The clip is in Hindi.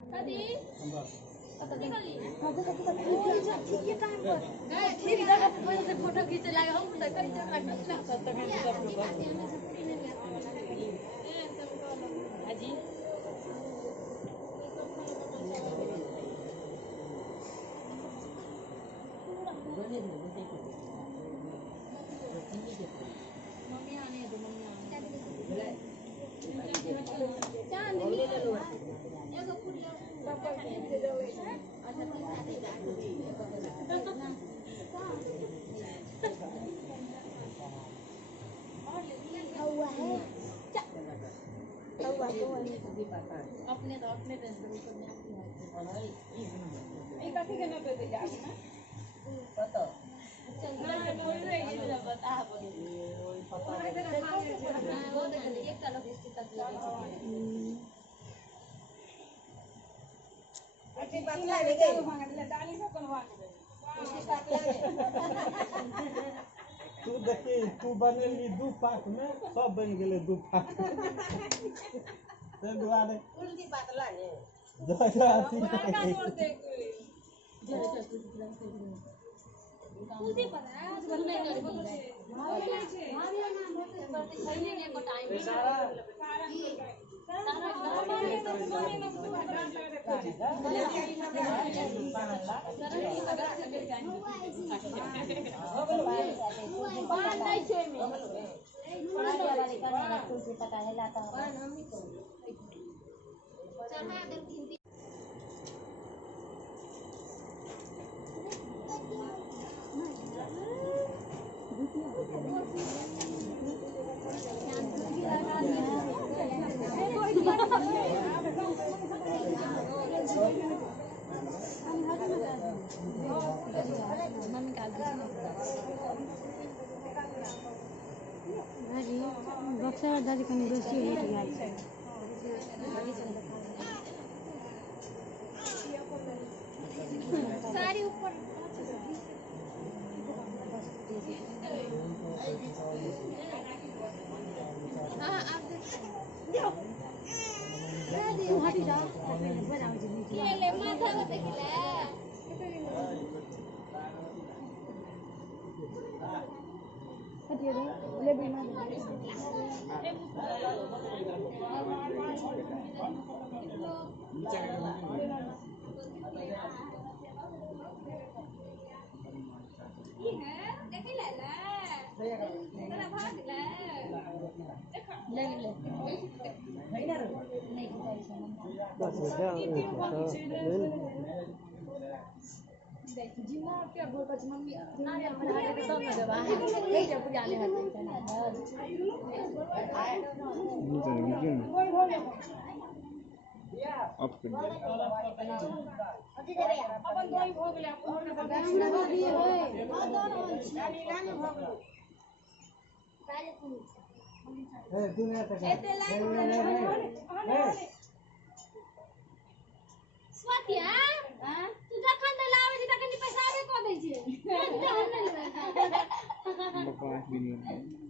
दादी पता निकली ठीक है टाइम पर गए ठीक जगह पे कोई से फोटो खींचे लागे हम तो कई जगह खींचना तो हाजी मम्मी आने दो मम्मी आने चांद ले लो एगो पुड़िया पापा के दे हुआ है हुआ अपने तो अपने टेंशन में ये काफी करना पे दे यार ना पता ना बोल रहे हैं ये बता बोल वो देख ले एक कालो किस्ती तस्वीर अच्छी पतला ले गए मांगले डाली सब बनवा के उसकी पतला तू देखी तू बनेली दू पाक में सब बन गेले दू पाक ते दुआरे उल्टी पतला ने जरा अथी का जोड़ दे उल्टी पता है आज नहीं कर मारिया नाम बोलते खाने के को टाइम बक्सर दादी का दोस्ती हो गया सारी ऊपर हां आप तू हटी जा ये ले माथा को देखिले हटिए ले बिना ये है देखिले ले तेरा भाग ले ले नहीं जिम्मा क्या बोल पाछ मम्मी ना या बना के सब में देबा नहीं जब जाने हते अब कर अथी देबे अपन दोई हो गेले अपन गाना दिए होय रानी हो गेले ए दुनिया तक एते लाइन स्वातिया तू जखन न लावे छी तखन पैसा आबे क दै छी बकवास भी नहीं